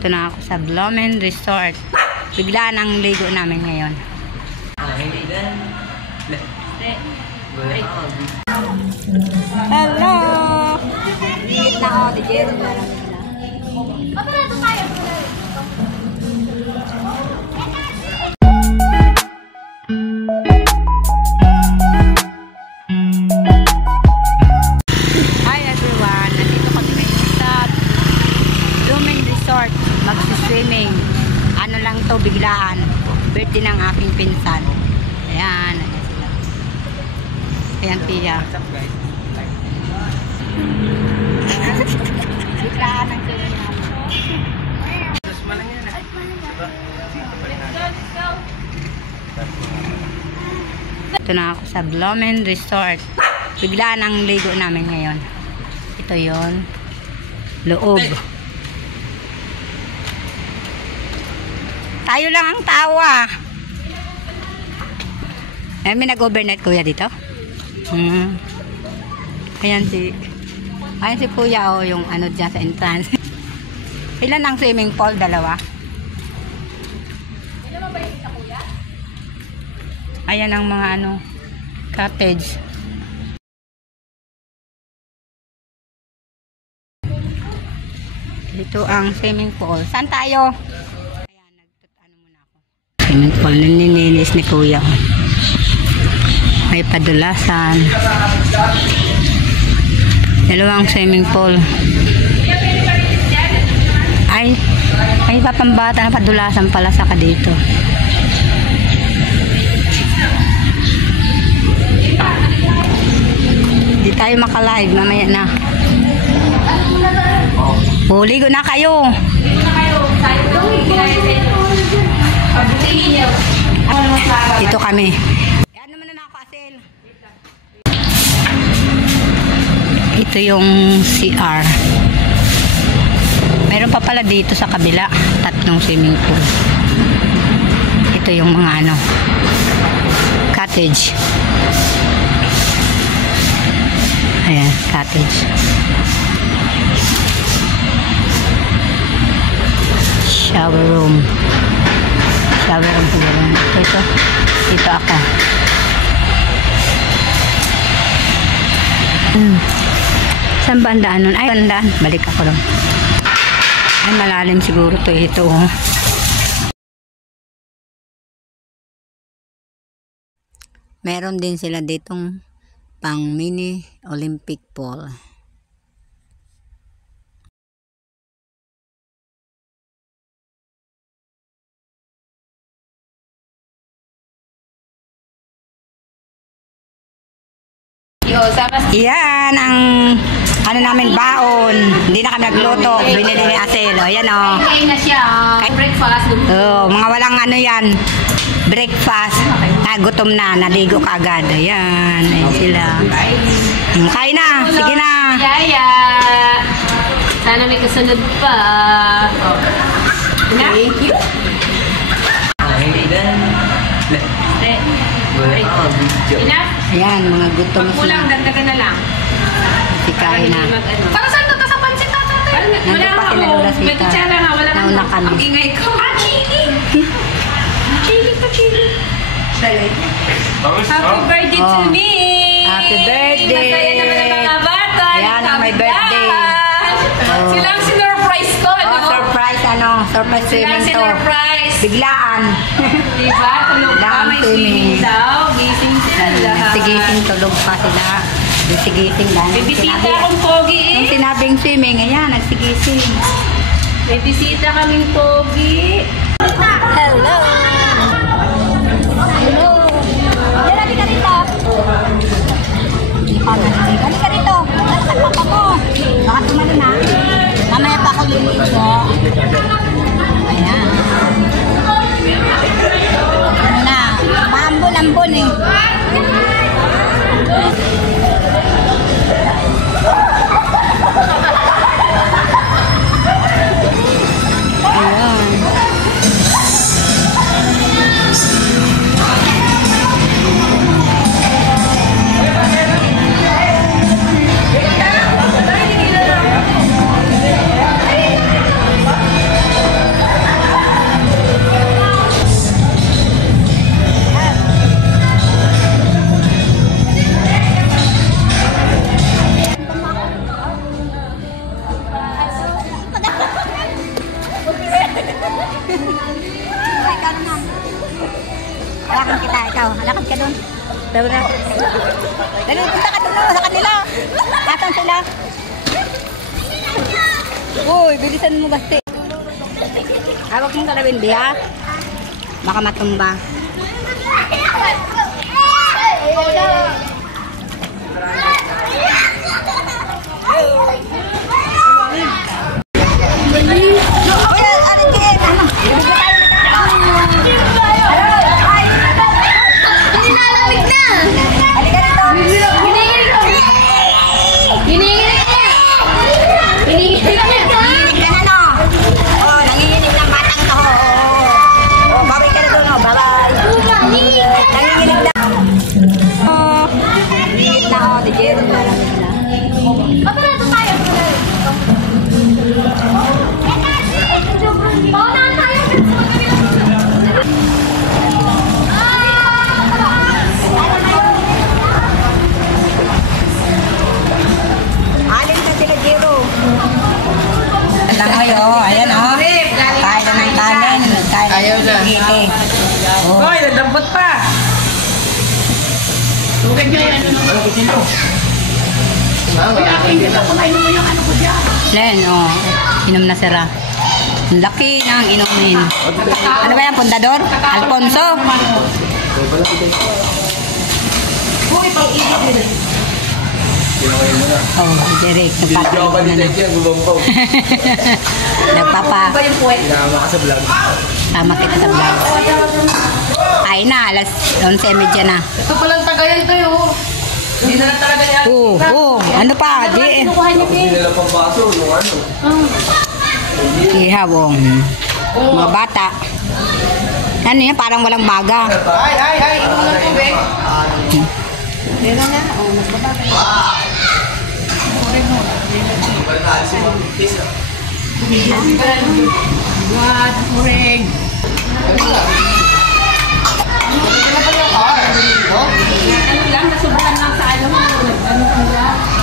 Ito na ako sa Blomen Resort. Bigla nang ligo namin ngayon. Hello! Liit na ako. Di Jero na lang sila. Paparado tayo. Hi everyone! Nandito kami ngayon sa Blomen Resort. Mag-swimming. Ano lang to, biglaan. Birthday ng aking pinsan. Ayan. Ayan sila. Ayan tiya. Biglaan ang swimming namin. Ito na ako sa Blomen Resort. Biglaan ang ligo namin ngayon. Ito yon loob. Tayo lang ang tawa. May nag-overnight kuya dito? Ayan si kuya o yung ano dyan sa entrance. Ilan ang swimming pool? Dalawa? Ilan ba yung isa kuya? Ayan ang mga ano cottage. Ito ang swimming pool. Saan tayo? Swimming pool, nililinis ni kuya. May padulasan. Dalawang swimming pool. Ay, may papambata na padulasan pala sa dito. Hindi tayo makalive, mamaya na. Ligo na kayo. Dito kami. Ano naman na ako, Asel? Ito yung CR. Meron pa pala dito sa kabila. 3 swimming pool. Ito yung mga ano cottage. Ayan, cottage. Shower room. Shower room siguro. Dito ako. Saan ba ang daan nun? Ay, ang daan. Balik ako doon. Ay, malalim siguro to. Ito. Meron din sila ditong pang mini Olympic pool. Yan ang ano namin baon. Hindi na kami nagluto. Binili ni Asel. Ayan o. Kain na siya. Breakfast. Mga walang ano yan. Breakfast. Gutom na. Naligo ka agad. Ayan. Ayan sila. Kain na. Sige na. Yaya. Sana may kasunod pa. Thank you. Enough? Ayan, mga gutom na. Kulang, dagdagan na lang. Sikain na. Para saan ito? Sa pansit na ito? Wala nga ako. May kutsara nga. Wala nga. Ang ingay ko. Chili! Chili pa, chili. Happy birthday to me! Happy birthday! Masaya naman ang mga bata. Ayan ang my birthday. Silang sinurprise ko. Surprise ano? Surprise swimming to. Sinurprise. Biglaan. Diba? Tulog pa. May swimming daw. Gising sila lahat. Sigising tulog pa sila. Sigising lang. May bisita akong pogi eh. Nung sinabing swimming, ayan, nagsigising. May bisita kaming pogi. Hello! Hello! Dali ka dito. Dali ka dito. Sa papa mo. Baka tumalo na. Mamaya pa ako liligo. Ayan. Ano na? Maambon-ambon eh. Ay, ikaw naman. Lakad kita, ikaw. Lakad ka doon. Dali na. Dali, punta ka doon sa kanila. Asan sila? Uy, bilisan mo basti. Hawak mong kalawin, di ha? Baka matumba. Ayan o. Kain na ng kanin. Ayaw na. Hoy, nagdampot pa. Tugad nyo yung ano naman ko sino. Uy, aking dito, kumain mo yung ano ko dyan. Len, o. Inom na sira. Laki ng inumin. Ano ba yan, Pundador? Alfonso? Uy, pang-ibig nila. Oh, Derek. Nagpapa. Tama kita sa vlog. Ay na, alas 11:30 na. Ito palang tagayan to yun. Hindi na lang talaga niya. Ano pa? Di. Hindi nila pang baso, nung ano. Ihawong. Mga bata. Ano yan? Parang walang baga. Ay, inom ng tubig. Meron na. Oh, magbabaga. God, muring. Ano lang, nasubukan lang sa ano. Ano lang.